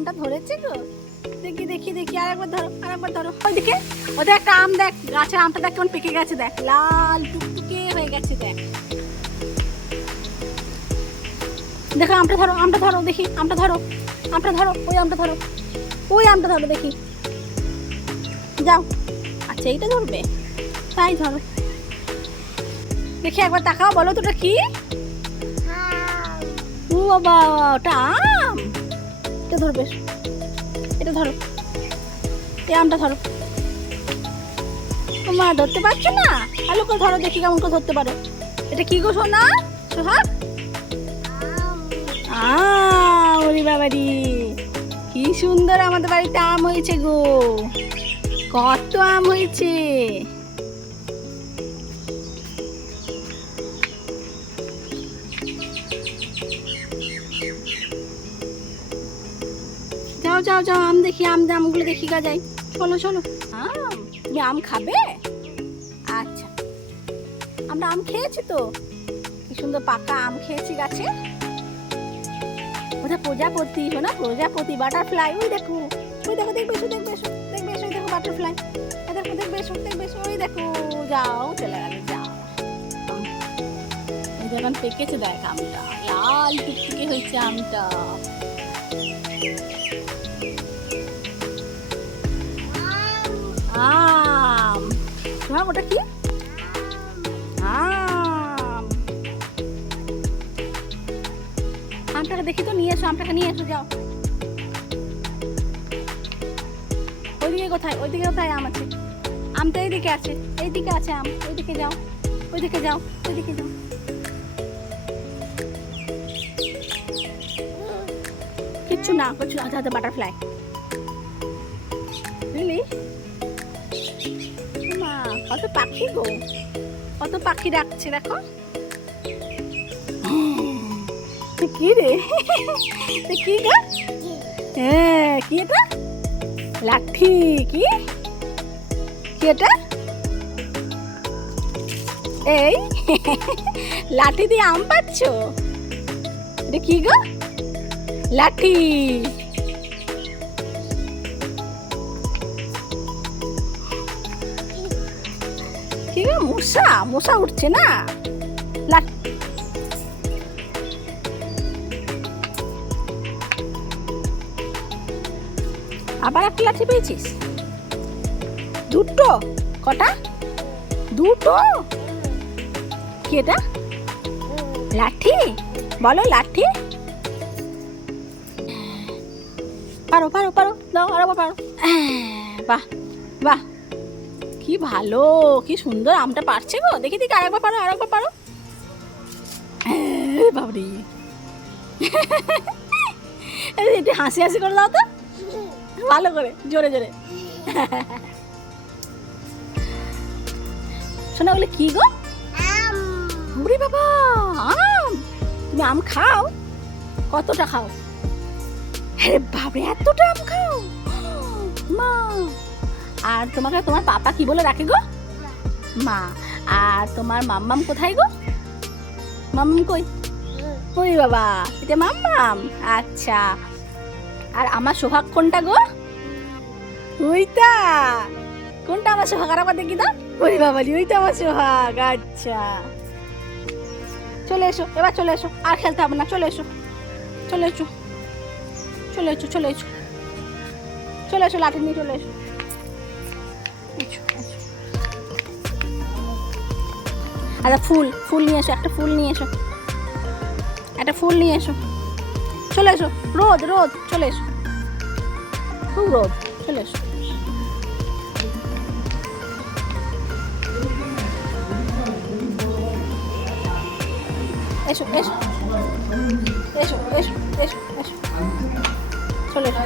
আমটা ধরেছে গো। দেখি দেখি দেখি, আরেকবার ধরো, আরেকবার ধরো। ওইদিকে ওদের একটা আম দেখ, গাছের আমটা দেখ কেমন পেকে গেছে, দেখ লাল টুকটুকে হয়ে গেছে, দেখ। দেখো আমটা ধরো, আমটা ধরো দেখি, আমটা ধরো, আমটা ধরো, ওই আমটা ধরো, ওই আমটা ধরো দেখি, যাও। আচ্ছা এইটা ধরবে, তাই ধরো দেখি, একবার তাকাও, বলো তো ওটা কি? ও বাবা, ওটা আম। এটা ধরবে, এটা ধরো, এই আমটা ধরো। মা ধরতে পারছো না, ভালো করে ধরো দেখি কেমন করে ধরতে পারো। এটা কি গো সোনা? সোহাগ, ওরে বাবারি, কি সুন্দর আমাদের বাড়িতে আম হয়েছে গো, কত আম হয়েছে। যাও যাও যাও, আম দেখি, আমগুলো দেখি গা যাই, চলো চলো। তুমি আম খাবে? আচ্ছা, আমরা আম খেয়েছি তো, কি সুন্দর পাকা আম খেয়েছি গাছে। ওটা প্রজাপতি, শোনা প্রজাপতি, বাটারফ্লাই, ওই দেখো, ওই দেখো, দেখবে এসো, দেখবে এসো, দেখবে এসো, ওই দেখো বাটারফ্লাই, এই দেখো, দেখবে এসো, দেখবে এসো, ওই দেখো, যাও চলে গেল, যাও। এই যখন পেকেছে দেখ আমটা, লাল টুকটুকে হয়েছে আমটা। আম, তোমার ওটা কি? আম, আমটাকে দেখি তো, নিয়ে এসো, আমটাকে নিয়ে এসো, যাও। ওইদিকে কোথায়, ওইদিকে কোথায় আম আছে? আম তো এইদিকে আছে, এইদিকে আছে আম, ওইদিকে যাও, ওইদিকে যাও, ওইদিকে যাও। কিচ্ছু না, কিছু না, হাতে বাটারফ্লাই। বুঝলি মা, কত পাখি গো, কত পাখি ডাকছে দেখো। কি রে, কি গা? হ্যাঁ, কি এটা? লাঠি? কি কি এটা? এই লাঠি দিয়ে আম পাচ্ছ? এটা কি গো? লাঠি। কি গো, মশা, মশা উঠছে না? আবার একটা লাঠি পেয়েছিস? দুটো? কটা? দুটো? কি এটা? লাঠি? বলো লাঠি। পারো পারো পারো, দাও আরো পারো। বাহ বাহ, কি ভালো, কি সুন্দর আমটা পারছে গো। দেখি দেখি, আরেকবার পারো, আরেকবার পারো। বাবরি, একটু হাসি হাসি করে দাও তো, ভালো করে, জোরে জোরে। শোনা, বলে কি গো? ওরে বাবা, আম। তুমি আম খাও? কতটা খাও? আরে বাবা, এতটা আম খাও মা। আর তোমাকে তোমার পাপা কি বলে রাখে গো? মা। আর তোমার মাম্মাম কোথায় গো? মাম্মাম কই? ওরে বাবা, এটা মাম্মাম। আচ্ছা, আর আমার সোহাগ কোনটা গো? ওইটা? কোনটা আমার সোহাগ? আর আবার দেখি দাও। ওরে বাবা, ওইটা আমার সোহাগ। আচ্ছা, চলে এসো, এবার চলে এসো, আর খেলতে হবে না, চলে এসো, চলে এসো, চলে এসো, চলে এসো, চলে এসো, লাঠি নিয়ে চলে এসো। আচ্ছা, ফুল, ফুল নিয়ে এসো, একটা ফুল নিয়ে এসো, একটা ফুল নিয়ে এসো, চলে এসো। রোদ, রোদ, চলে এসো, খুব রোদ, চলে এসো। এসো এসো এসো এসো এসো এসো, চলে এসো।